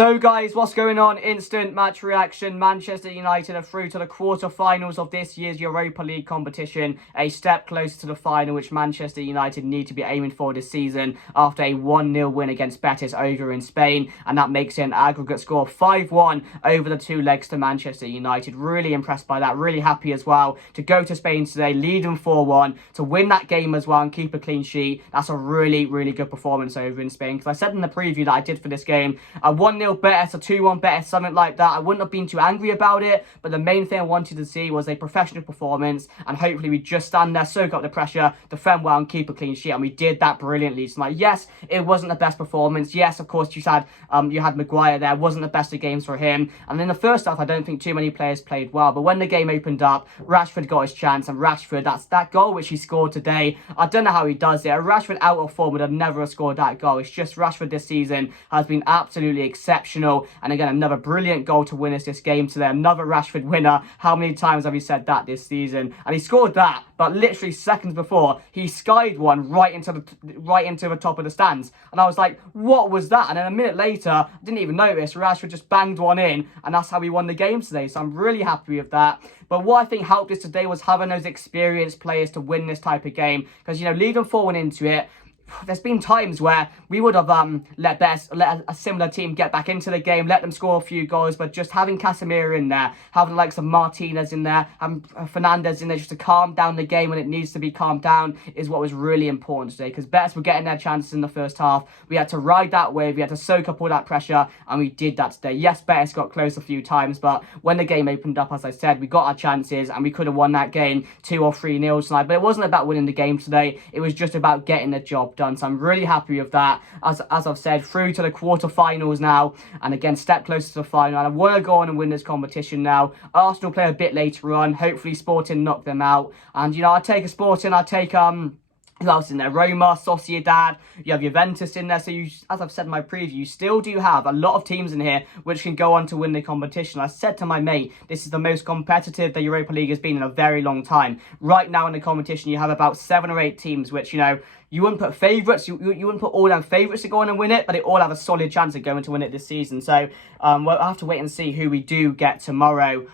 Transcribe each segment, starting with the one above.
So guys, what's going on? Instant match reaction. Manchester United are through to the quarter-finals of this year's Europa League competition. A step closer to the final, which Manchester United need to be aiming for this season after a 1-0 win against Betis over in Spain. And that makes it an aggregate score of 5-1 over the two legs to Manchester United. Really impressed by that. Really happy as well to go to Spain today, lead them 4-1, to win that game as well and keep a clean sheet. That's a really, really good performance over in Spain. Because I said in the preview that I did for this game, a 1-0 Betis, a 2-1 Betis, something like that. I wouldn't have been too angry about it, but the main thing I wanted to see was a professional performance, and hopefully we just stand there, soak up the pressure, defend well and keep a clean sheet, and we did that brilliantly. So like, yes, it wasn't the best performance. Yes, of course, you had Maguire there, wasn't the best of games for him. And in the first half, I don't think too many players played well, but when the game opened up, Rashford got his chance, and Rashford, that's that goal which he scored today. I don't know how he does it. A Rashford out of form would have never scored that goal. It's just Rashford this season has been absolutely exceptional. And again, another brilliant goal to win us this game today. Another Rashford winner. How many times have we said that this season? And he scored that, but literally seconds before, he skied one right into the top of the stands. And I was like, what was that? And then a minute later, I didn't even notice, Rashford just banged one in, and that's how we won the game today. So I'm really happy with that. But what I think helped us today was having those experienced players to win this type of game. Because, you know, leading 4-1 into it, there's been times where we would have let a similar team get back into the game, let them score a few goals, but just having Casemiro in there, having the likes of Martinez in there, having Fernandes in there just to calm down the game when it needs to be calmed down is what was really important today. Because Betis were getting their chances in the first half. We had to ride that wave, we had to soak up all that pressure, and we did that today. Yes, Betis got close a few times, but when the game opened up, as I said, we got our chances and we could have won that game 2 or 3-0 tonight. But it wasn't about winning the game today. It was just about getting the job done. So I'm really happy with that. As I've said, through to the quarterfinals now, and again, step closer to the final. And I want to go on and win this competition now. Arsenal play a bit later on. Hopefully Sporting knock them out. And, you know, I'll take a Sporting, I'll take who else in there? Roma, Sociedad, you have Juventus in there. So, you, as I've said in my preview, you still do have a lot of teams in here which can go on to win the competition. I said to my mate, this is the most competitive the Europa League has been in a very long time. Right now in the competition, you have about 7 or 8 teams which, you know, you wouldn't put favourites, you wouldn't put all them favourites to go on and win it, but they all have a solid chance of going to win it this season. So, we'll have to wait and see who we do get tomorrow.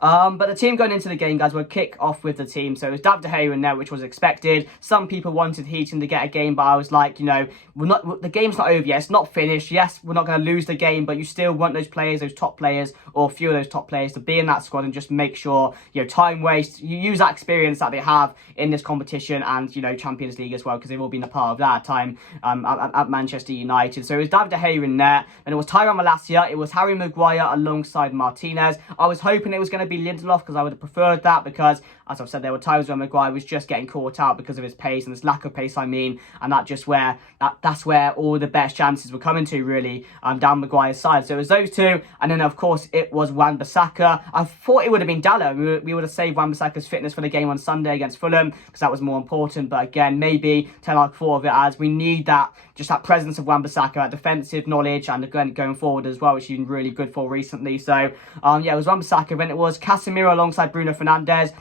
But the team going into the game, guys, will kick off with the team. So it was David De Gea in there, which was expected. Some people wanted Heaton to get a game, but I was like, you know, the game's not over yet. It's not finished. Yes, we're not going to lose the game, but you still want those players, those top players, or a few of those top players to be in that squad and just make sure, you know, time waste. You use that experience that they have in this competition and, you know, Champions League as well, because they've all been a part of that time at Manchester United. So it was David De Gea in there, and it was Tyrone Malacia, it was Harry Maguire alongside Martinez. I was hoping it was going to be Lindelof, because I would have preferred that, because as I've said, there were times when Maguire was just getting caught out because of his pace, and his lack of pace, I mean, and that's where all the best chances were coming to, really, down Maguire's side. So it was those two, and then of course it was Wan-Bissaka. I thought it would have been Dalot. We would have saved Wan-Bissaka's fitness for the game on Sunday against Fulham, because that was more important. But again, maybe Ten Hag thought of it as we need that, just that presence of Wan-Bissaka, that defensive knowledge, and again going forward as well, which he's been really good for recently. So yeah, it was Wan-Bissaka. Then it was Casemiro alongside Bruno Fernandes.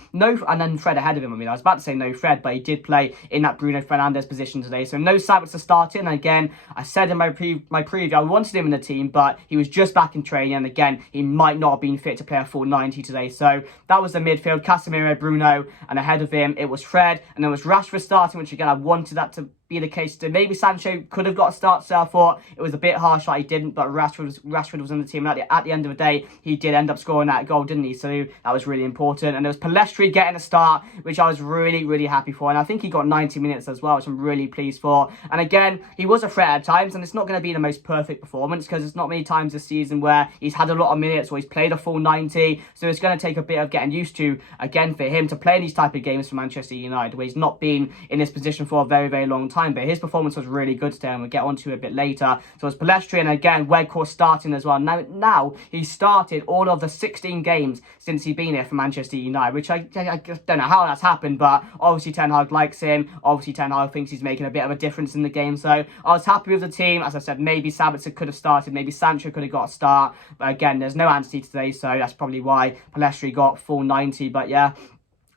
And then Fred ahead of him. I mean, I was about to say no Fred, but he did play in that Bruno Fernandes position today. So no Sabitzer starting. And again, I said in my preview, I wanted him in the team, but he was just back in training. And again, he might not have been fit to play a full 90 today. So that was the midfield. Casemiro, Bruno, and ahead of him, it was Fred. And then it was Rashford starting, which again, I wanted that to be the case today. Maybe Sancho could have got a start, so I thought it was a bit harsh that he didn't, but Rashford was in the team, and at the end of the day, he did end up scoring that goal, didn't he? So that was really important. And there was Pellistri getting a start, which I was really, really happy for, and I think he got 90 minutes as well, which I'm really pleased for. And again, he was a threat at times, and it's not going to be the most perfect performance, because it's not many times this season where he's had a lot of minutes or he's played a full 90, so it's going to take a bit of getting used to, again, for him to play these type of games for Manchester United, where he's not been in this position for a very, very long time. But his performance was really good today, and we'll get onto it a bit later. So it's Pellistri, and again, Weghorst starting as well. Now he started all of the 16 games since he's been here for Manchester United, which I don't know how that's happened, but obviously Ten Hag likes him. Obviously Ten Hag thinks he's making a bit of a difference in the game. So I was happy with the team. As I said, maybe Sabitzer could have started, maybe Sancho could have got a start, but again, there's no Antony today, so that's probably why Pellistri got full 90. But yeah,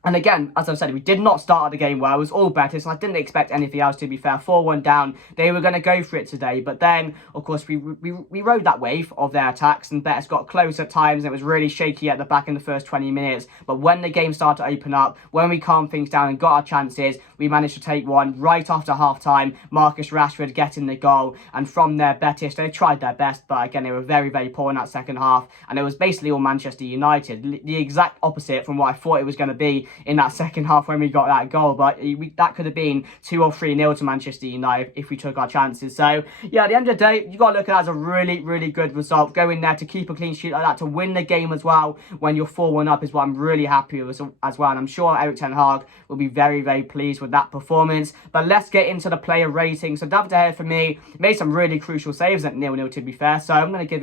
And again, as I've said, we did not start the game well. It was all Betis, and I didn't expect anything else, to be fair. 4-1 down. They were going to go for it today. But then, of course, we rode that wave of their attacks, and Betis got close at times, and it was really shaky at the back in the first 20 minutes. But when the game started to open up, when we calmed things down and got our chances, we managed to take one right after half-time. Marcus Rashford getting the goal. And from there, Betis, they tried their best, but again, they were very, very poor in that second half. And it was basically all Manchester United. The exact opposite from what I thought it was going to be in that second half when we got that goal. But that could have been 2 or 3-0 to Manchester United if we took our chances. So, yeah, at the end of the day, you got to look at it as a really, really good result. Going there to keep a clean sheet like that, to win the game as well when you're 4-1 up is what I'm really happy with as well. And I'm sure Erik ten Hag will be very, very pleased with that performance. But let's get into the player rating. So David De Gea, for me, made some really crucial saves at 0-0, to be fair. So I'm going to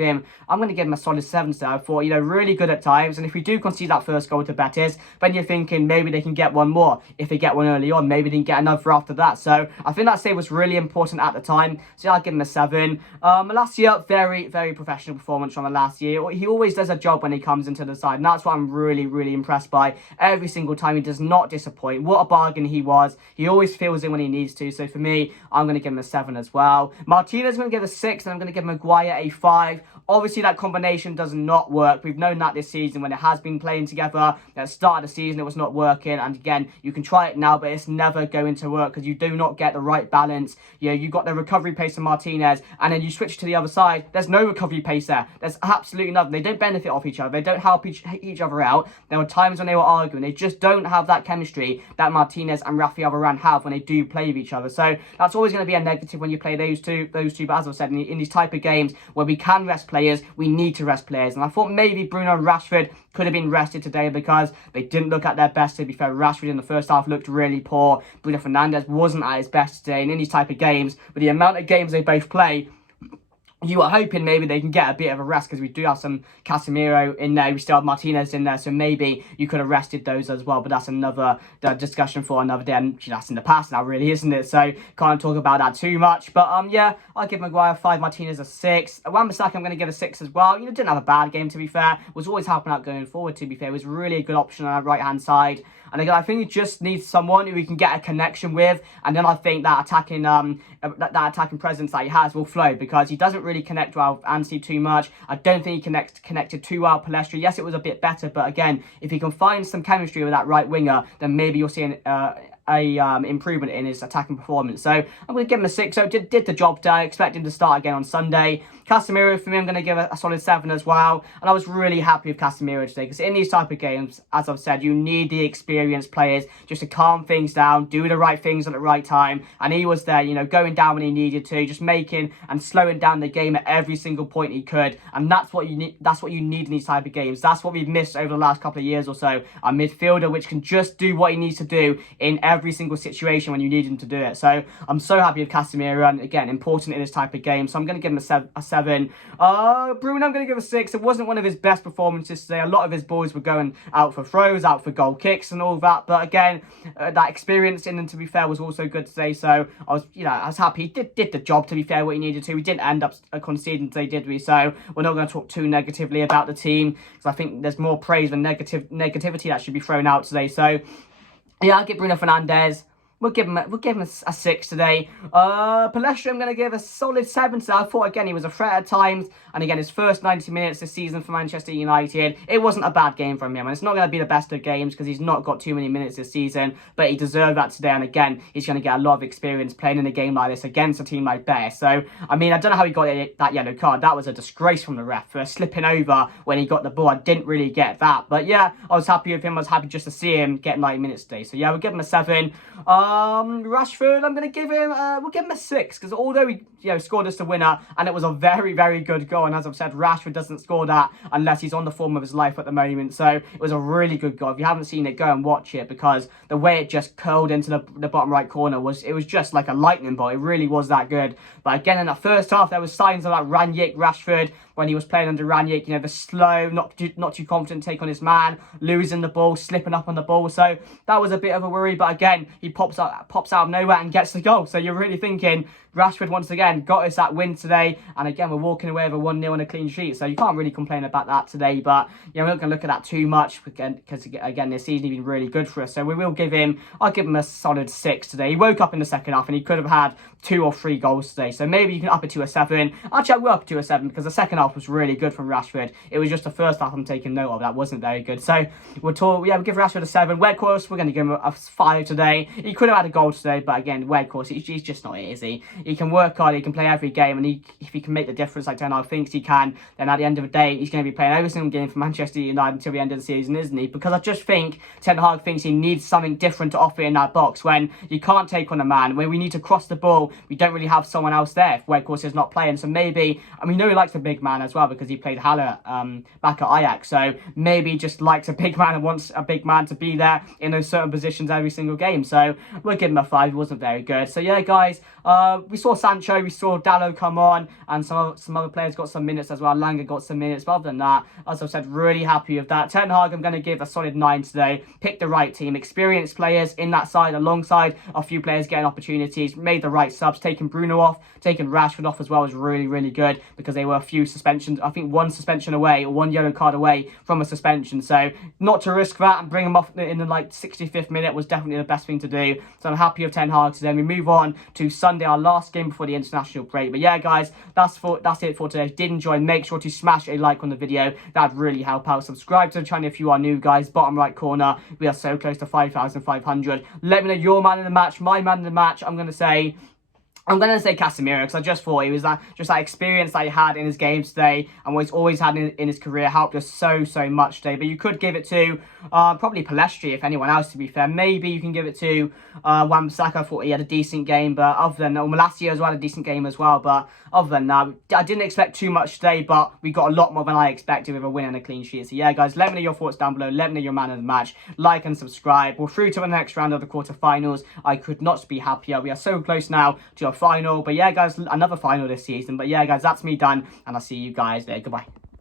give him a solid 7 star. I thought, really good at times. And if we do concede that first goal to Betis, then you're thinking maybe they can get one more. If they get one early on, maybe they can get another after that. So I think that save was really important at the time. So I'll give him a 7. Last year, very, very professional performance from the last year. He always does a job when he comes into the side. And that's what I'm really, really impressed by. Every single time, he does not disappoint. What a bargain he was. He always fills in when he needs to. So for me, I'm going to give him a 7 as well. Martinez, I'm going to give a 6, and I'm going to give Maguire a 5. Obviously, that combination does not work. We've known that this season when it has been playing together. At the start of the season, it was not working. And again, you can try it now, but it's never going to work because you do not get the right balance. You got the recovery pace of Martinez, and then you switch to the other side. There's no recovery pace there. There's absolutely nothing. They don't benefit off each other. They don't help each other out. There were times when they were arguing. They just don't have that chemistry that Martinez and Rafael Varane have when they do play with each other. So that's always going to be a negative when you play those two. But as I've said, in these type of games where we can rest players, we need to rest players. And I thought maybe Bruno and Rashford could have been rested today because they didn't look at their best. To be fair, Rashford in the first half looked really poor. Bruno Fernandes wasn't at his best today. And in these type of games, with the amount of games they both play, you are hoping maybe they can get a bit of a rest because we do have some Casemiro in there. We still have Martinez in there. So maybe you could have rested those as well. But that's another discussion for another day. And that's in the past now, really, isn't it? So can't talk about that too much. But yeah, I'll give Maguire 5, Martinez a 6. Wan-Bissaka, I'm going to give a 6 as well. Didn't have a bad game, to be fair. Was always helping out going forward, to be fair. It was really a good option on our right-hand side. And again, I think he just needs someone who he can get a connection with. And then I think that attacking presence that he has will flow because he doesn't really connect well with Anthony too much. I don't think he connected too well with Palestri. Yes, it was a bit better. But again, if he can find some chemistry with that right winger, then maybe you'll see an improvement in his attacking performance. So I'm going to give him a 6. So did the job there. I expect him to start again on Sunday. Casemiro, for me, I'm going to give a solid 7 as well. And I was really happy with Casemiro today because in these type of games, as I've said, you need the experienced players just to calm things down, do the right things at the right time. And he was there, going down when he needed to, just making and slowing down the game at every single point he could. And that's what you need. That's what you need in these type of games. That's what we've missed over the last couple of years or so. A midfielder which can just do what he needs to do in every single situation when you need him to do it. So I'm so happy with Casemiro, and again, important in this type of game. So I'm going to give him a 7. Bruno, I'm going to give a 6. It wasn't one of his best performances today. A lot of his balls were going out for throws, out for goal kicks and all that. But again, that experience in him, to be fair, was also good today. So I was happy. He did the job, to be fair, what he needed to. We didn't end up conceding today, did we? So we're not going to talk too negatively about the team because I think there's more praise than negativity that should be thrown out today. So yeah, I'll give Bruno Fernandes. We'll give him a 6 today. Palestri, I'm going to give a solid 7. So I thought, again, he was a threat at times. And again, his first 90 minutes this season for Manchester United, it wasn't a bad game from him. And it's not going to be the best of games because he's not got too many minutes this season. But he deserved that today. And again, he's going to get a lot of experience playing in a game like this against a team like Betis. So, I mean, I don't know how he got that yellow card. That was a disgrace from the ref for slipping over when he got the ball. I didn't really get that. But yeah, I was happy with him. I was happy just to see him get 90 minutes today. So yeah, we'll give him a 7. Rashford, I'm going to give him, we'll give him a 6 because although he scored us the winner and it was a very, very good goal, and as I've said, Rashford doesn't score that unless he's on the form of his life at the moment. So it was a really good goal. If you haven't seen it, go and watch it because the way it just curled into the bottom right corner was just like a lightning bolt. It really was that good. But again, in that first half, there was signs of that Ranić Rashford when he was playing under Ranić, the slow, not too confident take on his man, losing the ball, slipping up on the ball. So that was a bit of a worry. But again, he pops out of nowhere and gets the goal. So you're really thinking, Rashford once again got us that win today, and again we're walking away with a 1-0 and a clean sheet, so you can't really complain about that today. But yeah, we're not going to look at that too much because again this season has been really good for us. So I'll give him a solid 6 today. He woke up in the second half and he could have had 2 or 3 goals today, so maybe you can up it to a 7. Actually, I will up it to a 7 because the second half was really good from Rashford. It was just the first half I'm taking note of that wasn't very good. So we'll give Rashford a 7. Weghorst, we're going to give him a 5 today. He could have had a goal today, but again, Weghorst, he's just not it, is he? He can work hard, he can play every game, and if he can make the difference like Ten Hag thinks he can, then at the end of the day, he's going to be playing every single game for Manchester United until the end of the season, isn't he? Because I just think Ten Hag thinks he needs something different to offer in that box when you can't take on a man, when we need to cross the ball, we don't really have someone else there if Weghorst is not playing. So maybe, I mean, we know he likes the big man as well because he played Haller back at Ajax, so maybe he just likes a big man and wants a big man to be there in those certain positions every single game. So we'll give him a 5. It wasn't very good. So yeah, guys, we saw Sancho, we saw Dallo come on, and some other players got some minutes as well. Langer got some minutes, but other than that, as I've said, really happy with that. Ten Hag, I'm going to give a solid 9 today. Picked the right team, experienced players in that side alongside a few players getting opportunities, made the right subs, taking Bruno off, taking Rashford off as well was really, really good because they were a few suspensions, I think 1 suspension away, or 1 yellow card away from a suspension. So not to risk that and bring them off in the 65th minute was definitely the best thing to do. So I'm happy with Ten Hag. So then we move on to Sunday, our last game before the international break. But yeah, guys, that's it for today. If you did enjoy, make sure to smash a like on the video. That'd really help out. Subscribe to the channel if you are new, guys. Bottom right corner, we are so close to 5,500. Let me know your man of the match. My man of the match, I'm going to say Casemiro, because I just thought he was that experience that he had in his games today and what he's always had in his career helped us so much today. But you could give it to probably Palestri, if anyone else, to be fair. Maybe you can give it to Wan-Bissaka. I thought he had a decent game, but other than that, Malacia as well had a decent game as well. But other than that, I didn't expect too much today, but we got a lot more than I expected with a win and a clean sheet. So yeah, guys, let me know your thoughts down below. Let me know your man of the match. Like and subscribe. We're through to the next round of the quarterfinals. I could not be happier. We are so close now to a final. But yeah, guys, another final this season. But yeah, guys, that's me done, and I'll see you guys there. Goodbye.